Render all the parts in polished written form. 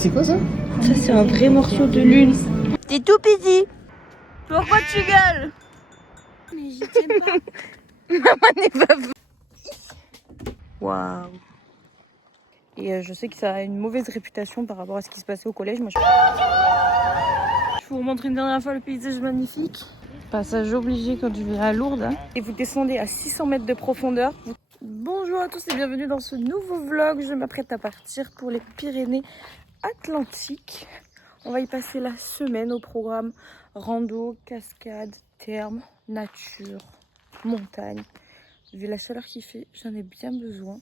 C'est quoi ça? Ça c'est un vrai morceau de lune. T'es tout petit. Pourquoi tu gueules? Mais j'y tiens pas. Maman n'est pas... Waouh. Et je sais que ça a une mauvaise réputation par rapport à ce qui se passait au collège. Moi, je vous remontre une dernière fois le paysage magnifique. Passage obligé quand je vais à Lourdes. Hein. Et vous descendez à 600 mètres de profondeur. Bonjour à tous et bienvenue dans ce nouveau vlog. Je m'apprête à partir pour les Pyrénées-Atlantiques. On va y passer la semaine au programme rando, cascade, thermes, nature, montagne. Vu la chaleur qu'il fait, j'en ai bien besoin.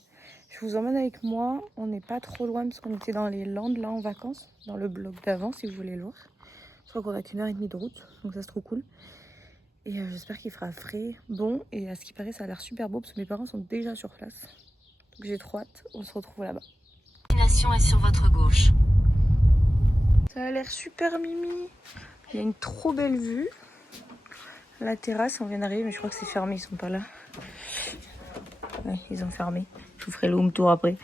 Je vous emmène avec moi. On n'est pas trop loin parce qu'on était dans les Landes là en vacances, dans le blog d'avant si vous voulez le voir. Je crois qu'on a qu'une heure et demie de route, donc ça c'est trop cool. Et j'espère qu'il fera frais, bon, et à ce qui paraît ça a l'air super beau parce que mes parents sont déjà sur place. Donc j'ai trop hâte, on se retrouve là-bas. La destination est sur votre gauche. Ça a l'air super mimi. Il y a une trop belle vue. La terrasse, on vient d'arriver, mais je crois que c'est fermé, ils sont pas là. Ouais, ils ont fermé. Je vous ferai le home tour après.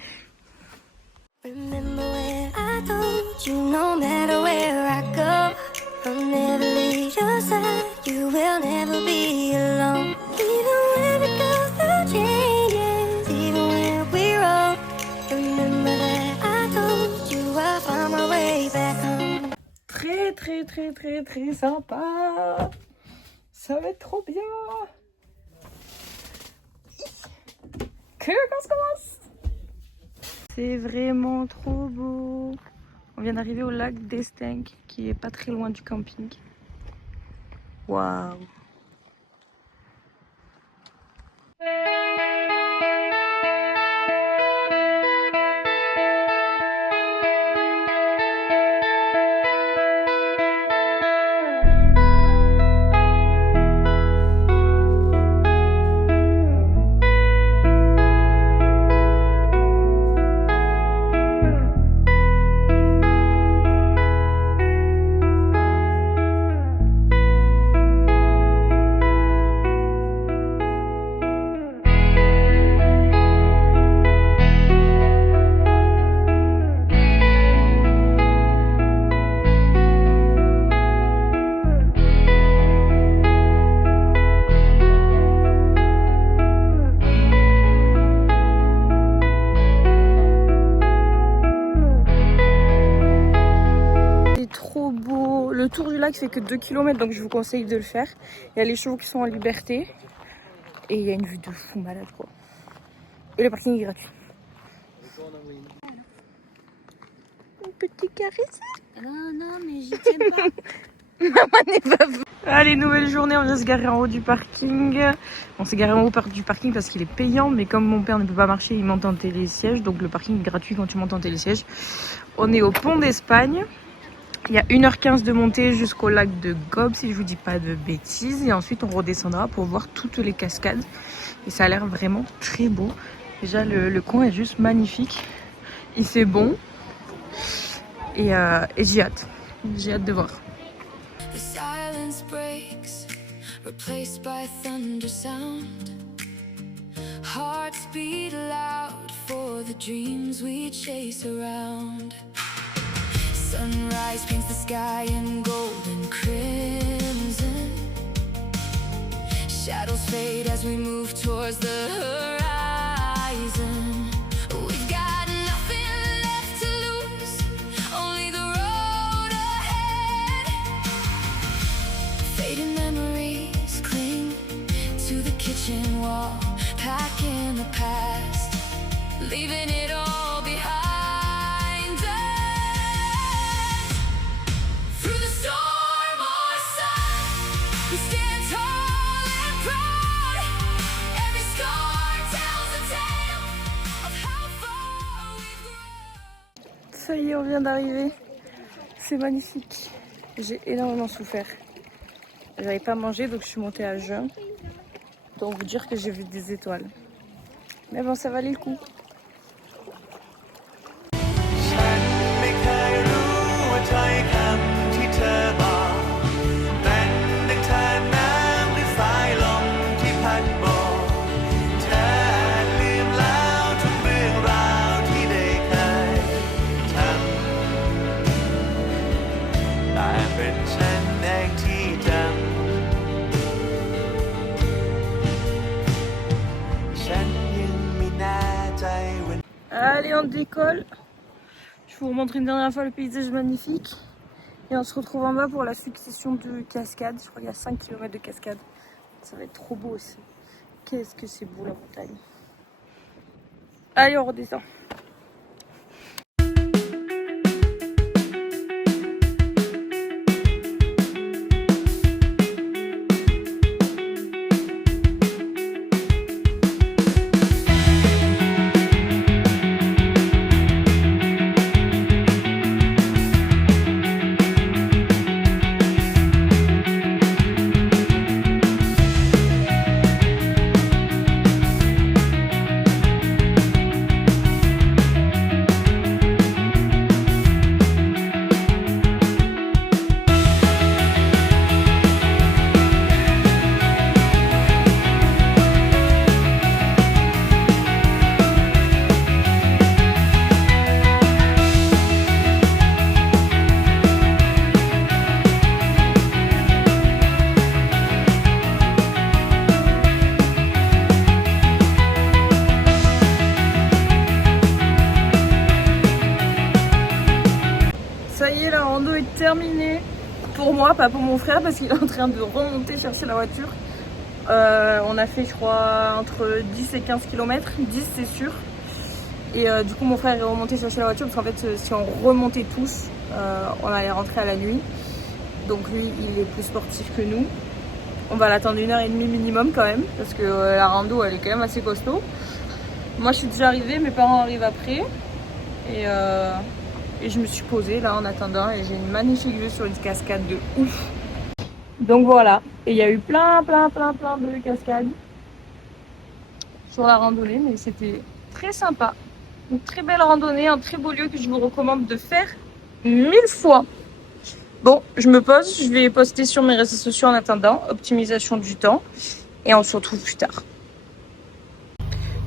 Très sympa. Ça va être trop bien. Que quand ça commence. C'est vraiment trop beau. On vient d'arriver au lac d'Estenc qui est pas très loin du camping. Waouh. Le tour du lac fait que 2 km, donc je vous conseille de le faire. Il y a les chevaux qui sont en liberté. Et il y a une vue de fou malade quoi. Et le parking est gratuit. Un petit caresse. Non, mais j'y tiens pas. Maman n'est pas venue. Allez, nouvelle journée, on vient se garer en haut du parking. On s'est garé en haut du parking parce qu'il est payant, mais comme mon père ne peut pas marcher, il monte en télésiège. Donc le parking est gratuit quand tu montes en télésiège. On est au pont d'Espagne. Il y a 1h15 de montée jusqu'au lac de Gob, si je vous dis pas de bêtises. Et ensuite, on redescendra pour voir toutes les cascades. Et ça a l'air vraiment très beau. Déjà, le coin est juste magnifique. Il fait bon. Et j'ai hâte. J'ai hâte de voir. The silence breaks, replaced by thunder sound. Hearts beat loud for the dreams we chase around. Sunrise paints the sky in gold and crimson. Shadows fade as we move towards the horizon. We've got nothing left to lose, only the road ahead. Fading memories cling to the kitchen wall, packing the past, leaving it all behind. Ça y est, on vient d'arriver. C'est magnifique. J'ai énormément souffert. J'avais pas mangé, donc je suis montée à jeun. Donc vous dire que j'ai vu des étoiles. Mais bon, ça valait le coup. d'école. Je vous remontre une dernière fois le paysage magnifique. Et on se retrouve en bas pour la succession de cascades. Je crois qu'il y a 5 km de cascades. Ça va être trop beau aussi. Qu'est-ce que c'est beau la montagne. Allez, on redescend. Ça y est, la rando est terminée. Pour moi, pas pour mon frère, parce qu'il est en train de remonter chercher la voiture. On a fait, je crois, entre 10 et 15 km. 10, c'est sûr. Et du coup, mon frère est remonté chercher la voiture, parce qu'en fait, si on remontait tous, on allait rentrer à la nuit. Donc lui, il est plus sportif que nous. On va l'attendre 1h30 minimum quand même, parce que la rando, elle est quand même assez costaud. Moi, je suis déjà arrivée, mes parents arrivent après. Et je me suis posée là en attendant et j'ai une magnifique vue sur une cascade de ouf. Donc voilà, et il y a eu plein de cascades sur la randonnée, mais c'était très sympa. Une très belle randonnée, un très beau lieu que je vous recommande de faire 1000 fois. Bon, je me pose, je vais poster sur mes réseaux sociaux en attendant, optimisation du temps, et on se retrouve plus tard.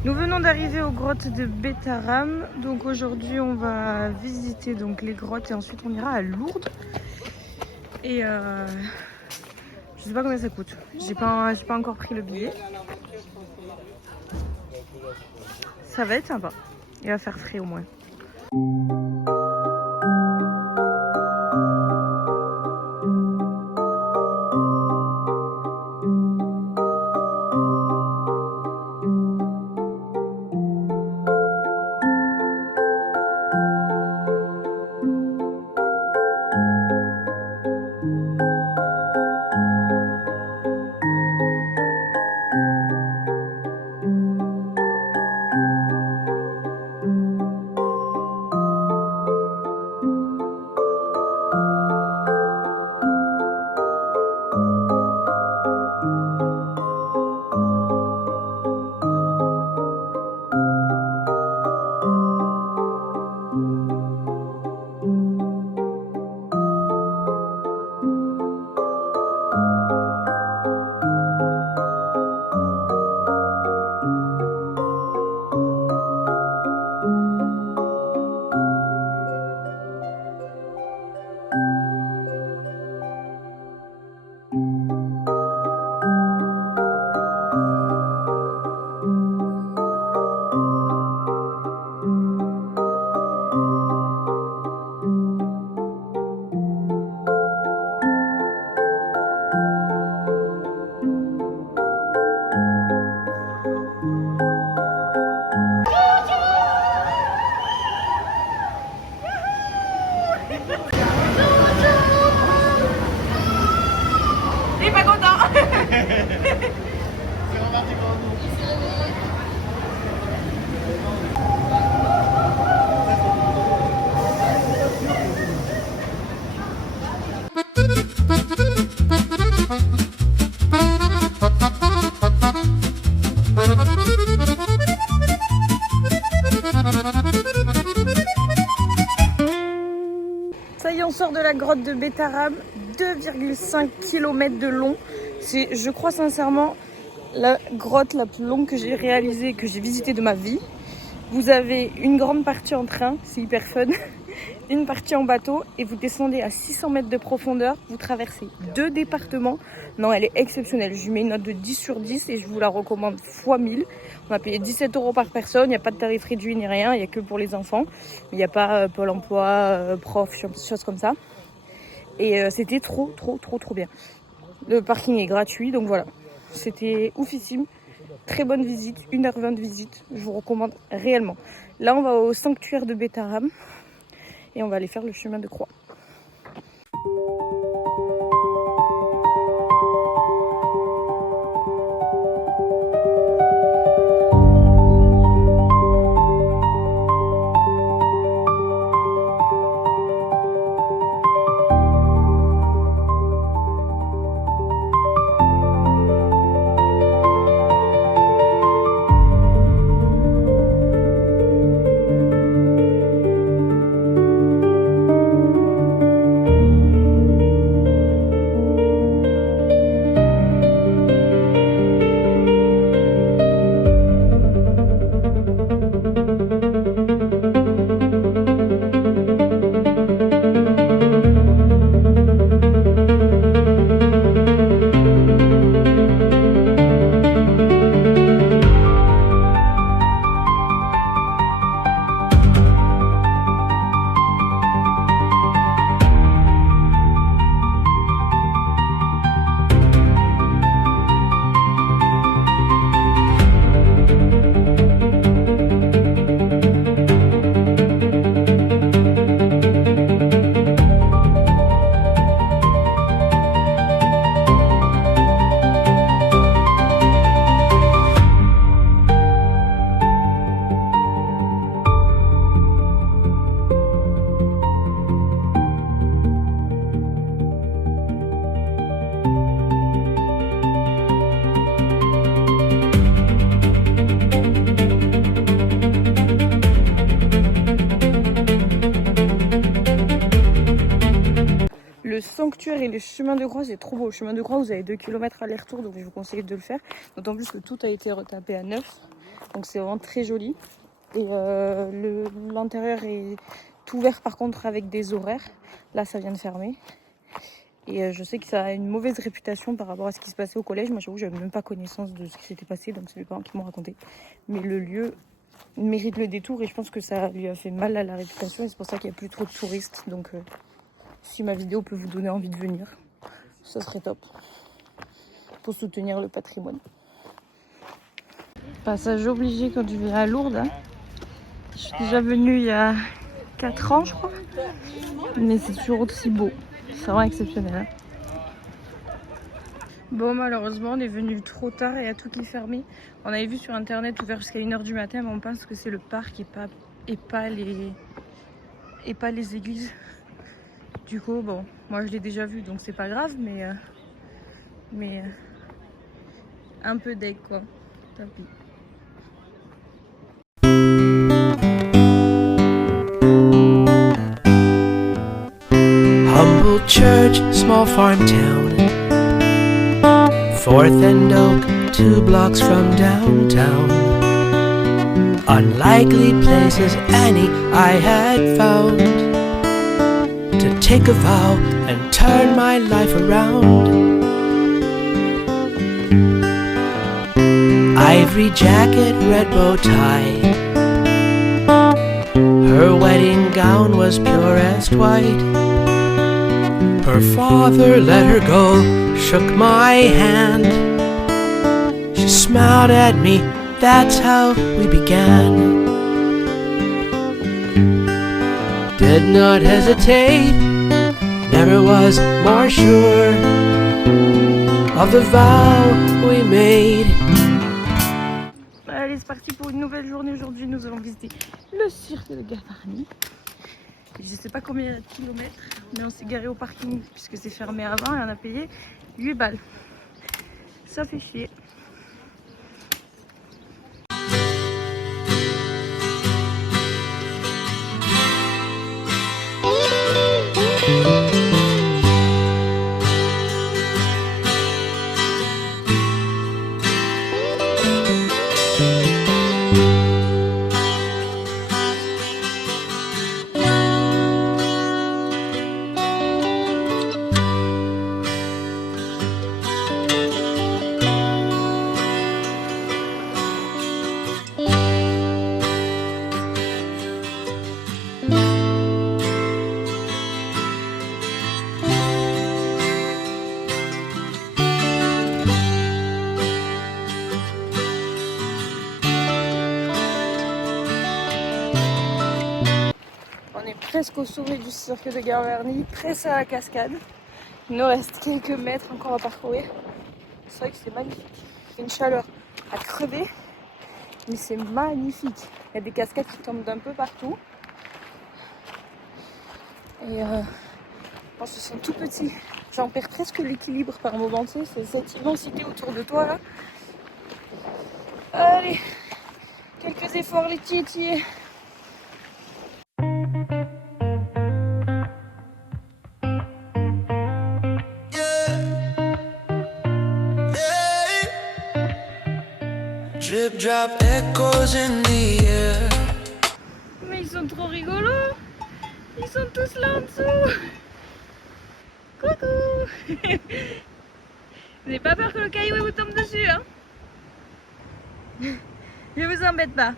Nous venons d'arriver aux grottes de Betaram. Donc aujourd'hui on va visiter donc les grottes et ensuite on ira à Lourdes. Et je sais pas combien ça coûte. J'ai pas encore pris le billet. Ça va être sympa. Il va faire frais au moins. Ça y est, on sort de la grotte de Betaram, 2,5 km de long. C'est, je crois sincèrement, la grotte la plus longue que j'ai réalisée, que j'ai visitée de ma vie. Vous avez une grande partie en train, c'est hyper fun. une partie en bateau et vous descendez à 600 mètres de profondeur. Vous traversez 2 départements. Non, elle est exceptionnelle. Je lui mets une note de 10 sur 10 et je vous la recommande fois 1000. On a payé 17 € par personne. Il n'y a pas de tarif réduit ni rien. Il n'y a que pour les enfants. Il n'y a pas Pôle emploi, prof, choses comme ça. Et c'était trop bien. Le parking est gratuit, donc voilà. C'était oufissime. Très bonne visite, 1h20 de visite. Je vous recommande réellement. Là, on va au sanctuaire de Betaram et on va aller faire le chemin de croix. Le sanctuaire et les chemins de croix, c'est trop beau. Le chemin de croix, vous avez 2 km aller-retour, donc je vous conseille de le faire. D'autant plus que tout a été retapé à neuf, donc c'est vraiment très joli. Et l'intérieur est ouvert par contre avec des horaires. Là, ça vient de fermer. Et je sais que ça a une mauvaise réputation par rapport à ce qui se passait au collège. Moi, j'avoue, j'avais même pas connaissance de ce qui s'était passé, donc c'est mes parents qui m'ont raconté. Mais le lieu mérite le détour et je pense que ça lui a fait mal à la réputation et c'est pour ça qu'il n'y a plus trop de touristes. Donc si ma vidéo peut vous donner envie de venir, ça serait top pour soutenir le patrimoine. Passage obligé quand je vais à Lourdes. Hein. Je suis déjà venue il y a 4 ans, je crois. Mais c'est toujours aussi beau. C'est vraiment exceptionnel. Hein. Bon, malheureusement, on est venu trop tard et il y a tout qui est fermé. On avait vu sur internet ouvert jusqu'à 1h du matin, mais on pense que c'est le parc et pas les églises. Du coup, bon, moi je l'ai déjà vu, donc c'est pas grave, mais un peu deg quoi. Tant pis. Humble church, small farm town, 4th and Oak, 2 blocks from downtown. Unlikely places any I had found to take a vow and turn my life around. Ivory jacket, red bow tie, her wedding gown was purest white. Her father let her go, shook my hand. She smiled at me, that's how we began. Did not hesitate, never was more sure of the vow we made. Allez, c'est parti pour une nouvelle journée. Aujourd'hui, nous allons visiter le cirque de Gavarnie. Je sais pas combien de kilomètres, mais on s'est garé au parking puisque c'est fermé avant et on a payé 8 balles. Ça fait chier. jusqu'au sommet du cirque de Gavarnie, presque à la cascade. Il nous reste quelques mètres encore à parcourir. C'est vrai que c'est magnifique. Il fait une chaleur à crever, mais c'est magnifique. Il y a des cascades qui tombent d'un peu partout. Et bon, ce sont tout petits. J'en perds presque l'équilibre par moment. Tu sais, c'est cette immensité autour de toi là. Allez, quelques efforts les tiétiers. Drip drop echoes in the air. Mais ils sont trop rigolos. Ils sont tous là en dessous. Coucou. Vous n'avez pas peur que le caillou vous tombe dessus, hein? Je vous embête pas.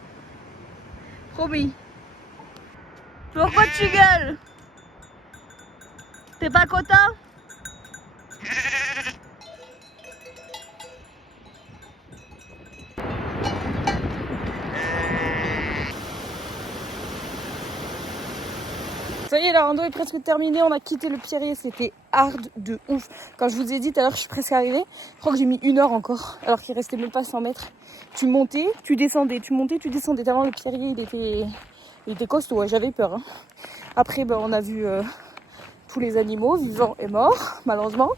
Promis. Pourquoi tu gueules? T'es pas content? Ça y est, la rando est presque terminée, on a quitté le Pierrier, c'était hard de ouf. Quand je vous ai dit tout à l'heure, je suis presque arrivée, je crois que j'ai mis 1 heure encore, alors qu'il restait même pas 100 mètres. Tu montais, tu descendais, tu montais, tu descendais, tellement le Pierrier il était costaud, ouais, j'avais peur. Hein. Après, on a vu tous les animaux, vivants et morts, malheureusement.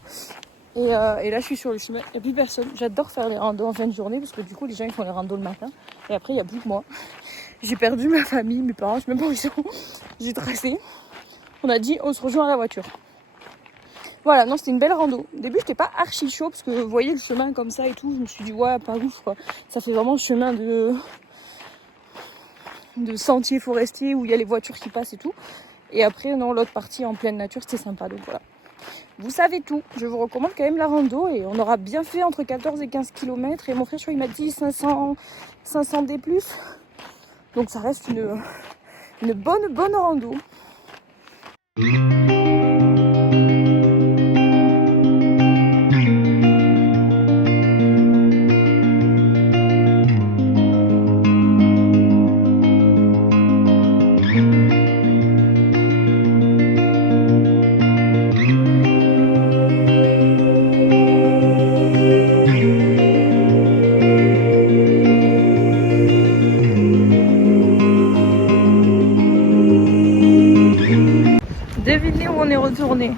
Et là, je suis sur le chemin, il n'y a plus personne. J'adore faire les randos en fin de journée, parce que du coup, les gens ils font les randos le matin, et après, il n'y a plus que moi. J'ai perdu ma famille, mes parents, je sais même pas où ils sont. J'ai tracé. On a dit, on se rejoint à la voiture. Voilà, non, c'était une belle rando. Au début, j'étais pas archi chaud, parce que vous voyez le chemin comme ça et tout. Je me suis dit, ouais, pas ouf, quoi. Ça fait vraiment chemin de sentier forestier où il y a les voitures qui passent et tout. Et après, non, l'autre partie en pleine nature, c'était sympa. Donc voilà. Vous savez tout. Je vous recommande quand même la rando. Et on aura bien fait entre 14 et 15 km. Et mon frère, je crois, il m'a dit 500 D+. Donc ça reste une bonne rando. Devinez où on est retourné.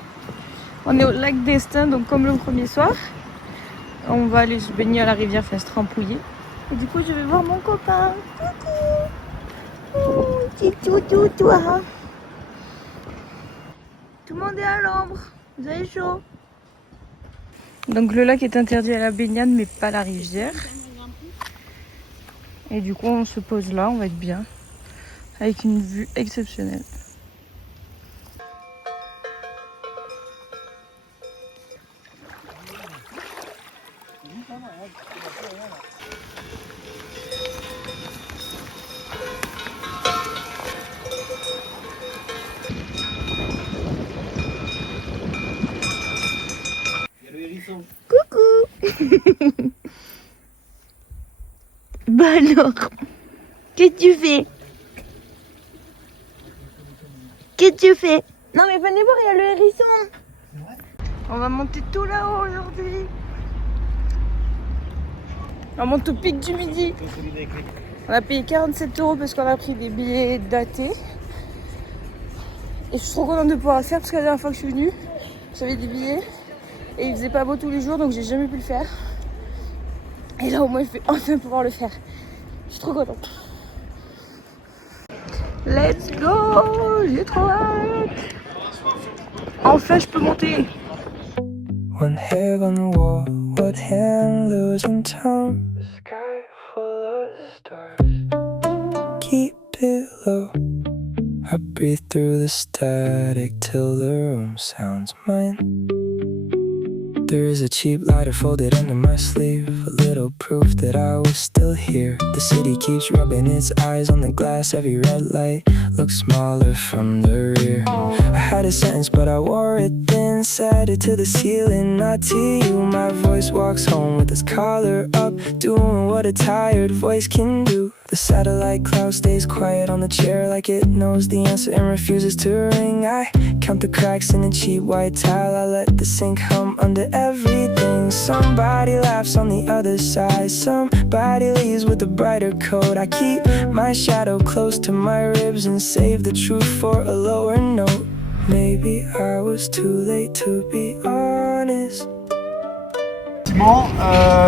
On est au lac d'Estaing, donc comme le premier soir. On va aller se baigner à la rivière, enfin se trempouiller. Et du coup, je vais voir mon copain. Coucou. Oh, petit toutou, toi. Tout le monde est à l'ombre. Vous avez chaud. Donc le lac est interdit à la baignade, mais pas la rivière. Et du coup, on se pose là, on va être bien. Avec une vue exceptionnelle. Coucou. Bah alors, qu'est-ce que tu fais? Qu'est-ce que tu fais? Non mais venez voir, il y a le hérisson. On va monter tout là-haut aujourd'hui. On monte au pic du Midi. On a payé 47 € parce qu'on a pris des billets datés. Et je suis trop contente de pouvoir le faire parce que la dernière fois que je suis venue, j'avais des billets. Et il faisait pas beau tous les jours, donc j'ai jamais pu le faire. Et là au moins je vais enfin pouvoir le faire. Je suis trop contente. Let's go! J'ai trop hâte! Enfin je peux monter! One hair on the wall, what hand losing time? Sky full of stars. Keep it low. I breathe through the static till the room sounds mine. There is a cheap lighter folded under my sleeve, a little proof that I was still here. The city keeps rubbing its eyes on the glass, every red light looks smaller from the rear. I had a sentence but I wore it thin, said it to the ceiling, not to you. My voice walks home with its collar up, doing what a tired voice can do. The satellite cloud stays quiet on the chair like it knows the answer and refuses to ring. I count the cracks in the cheap white tile. I let the sink hum under everything. Somebody laughs on the other side. Somebody leaves with a brighter coat. I keep my shadow close to my ribs and save the truth for a lower note. Maybe I was too late to be honest.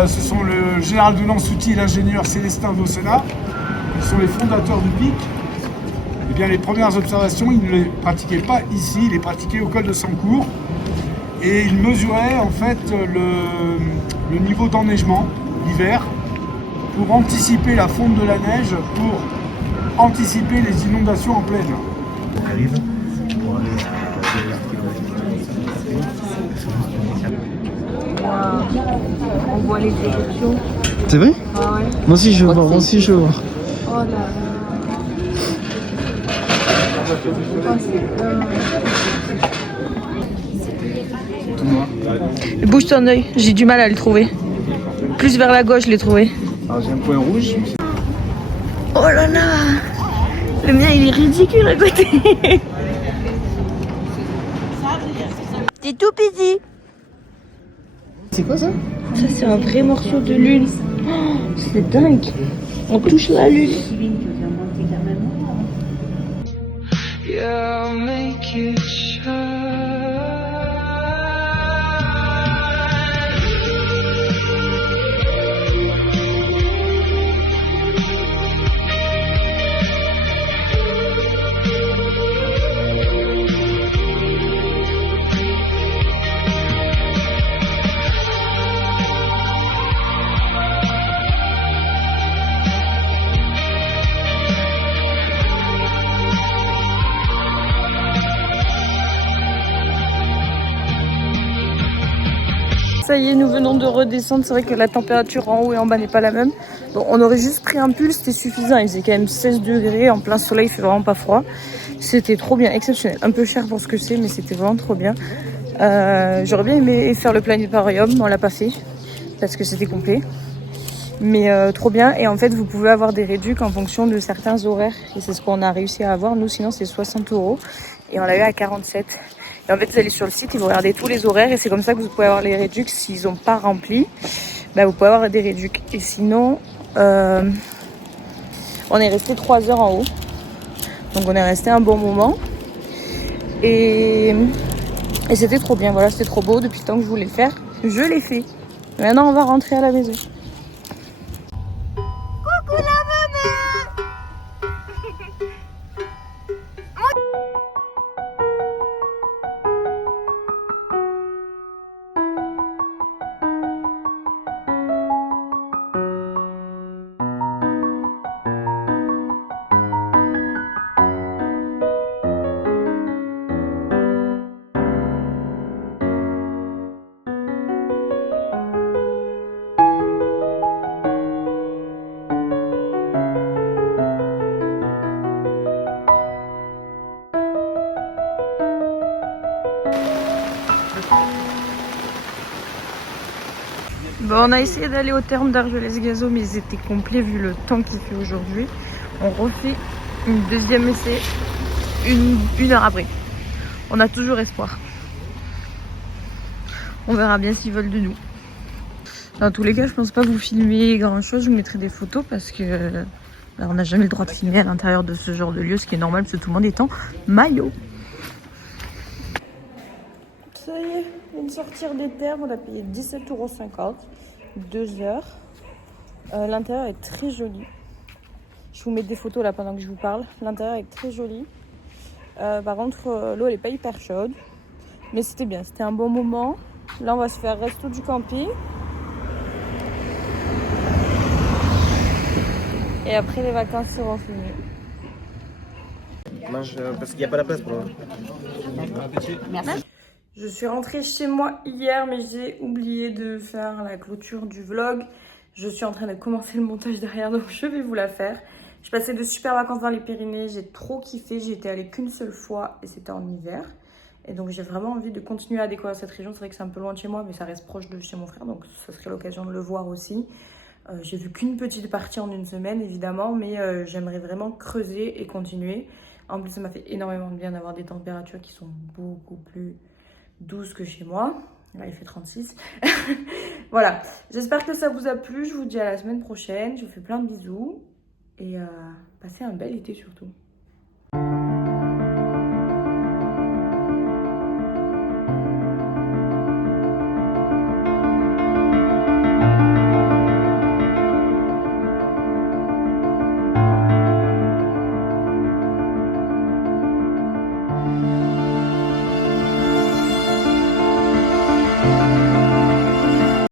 Ce sont le général de Nansouty et l'ingénieur Célestin Vaucenat, qui sont les fondateurs du PIC. Eh bien, les premières observations, ils ne les pratiquaient pas ici, ils les pratiquaient au col de Sancourt. Et ils mesuraient en fait le niveau d'enneigement l'hiver pour anticiper la fonte de la neige, pour anticiper les inondations en plaine. On voit les éruptions. C'est vrai? Ah ouais. Moi aussi je veux voir, moi aussi je veux voir. Oh là là. Bouge ton œil, j'ai du mal à le trouver. Plus vers la gauche, je l'ai trouvé. Alors j'ai un point rouge. Oh là là. Le mien il est ridicule à côté. C'est tout petit. C'est quoi ça? Ça c'est un vrai morceau de lune. Oh, c'est dingue. On touche la lune. Yeah, make it shine. Ça y est, nous venons de redescendre. C'est vrai que la température en haut et en bas n'est pas la même. Bon, on aurait juste pris un pull, c'était suffisant. Il faisait quand même 16 degrés en plein soleil, il fait vraiment pas froid. C'était trop bien, exceptionnel. Un peu cher pour ce que c'est, mais c'était vraiment trop bien. J'aurais bien aimé faire le planétarium, mais on l'a pas fait parce que c'était complet. Mais trop bien. Et en fait, vous pouvez avoir des réducs en fonction de certains horaires. Et c'est ce qu'on a réussi à avoir. Nous, sinon, c'est 60 €. Et on l'a eu à 47. Et en fait, vous allez sur le site et vous regardez tous les horaires. Et c'est comme ça que vous pouvez avoir les réducs. S'ils n'ont pas rempli, bah, vous pouvez avoir des réducs. Et sinon, on est resté 3 heures en haut. Donc, on est resté un bon moment. Et c'était trop bien. Voilà, c'était trop beau. Depuis le temps que je voulais le faire, je l'ai fait. Maintenant, on va rentrer à la maison. Bon, on a essayé d'aller au terme d'Argelès-Gazeau, mais ils étaient complets vu le temps qu'il fait aujourd'hui. On refait une deuxième essai une heure après. On a toujours espoir. On verra bien s'ils veulent de nous. Dans tous les cas, je pense pas vous filmer grand chose. Je vous mettrai des photos parce que on n'a jamais le droit de filmer à l'intérieur de ce genre de lieu, ce qui est normal parce que tout le monde est en maillot. Ça y est, une sortir des terres, on a payé 17,50 €, 2 heures. L'intérieur est très joli. Je vous mets des photos là pendant que je vous parle. L'intérieur est très joli. Par contre, l'eau elle est pas hyper chaude. Mais c'était bien, c'était un bon moment. Là, on va se faire resto du camping. Et après, les vacances seront finies. Mange parce qu'il n'y a pas la place pour le... Je suis rentrée chez moi hier, mais j'ai oublié de faire la clôture du vlog. Je suis en train de commencer le montage derrière, donc je vais vous la faire. J'ai passé de super vacances dans les Pyrénées, j'ai trop kiffé. J'y étais allée qu'une seule fois et c'était en hiver. Et donc j'ai vraiment envie de continuer à découvrir cette région. C'est vrai que c'est un peu loin de chez moi, mais ça reste proche de chez mon frère, donc ça serait l'occasion de le voir aussi. J'ai vu qu'une petite partie en une semaine évidemment, mais j'aimerais vraiment creuser et continuer. En plus ça m'a fait énormément de bien d'avoir des températures qui sont beaucoup plus douces que chez moi. Là il fait 36. Voilà, j'espère que ça vous a plu, je vous dis à la semaine prochaine, je vous fais plein de bisous et passez un bel été surtout.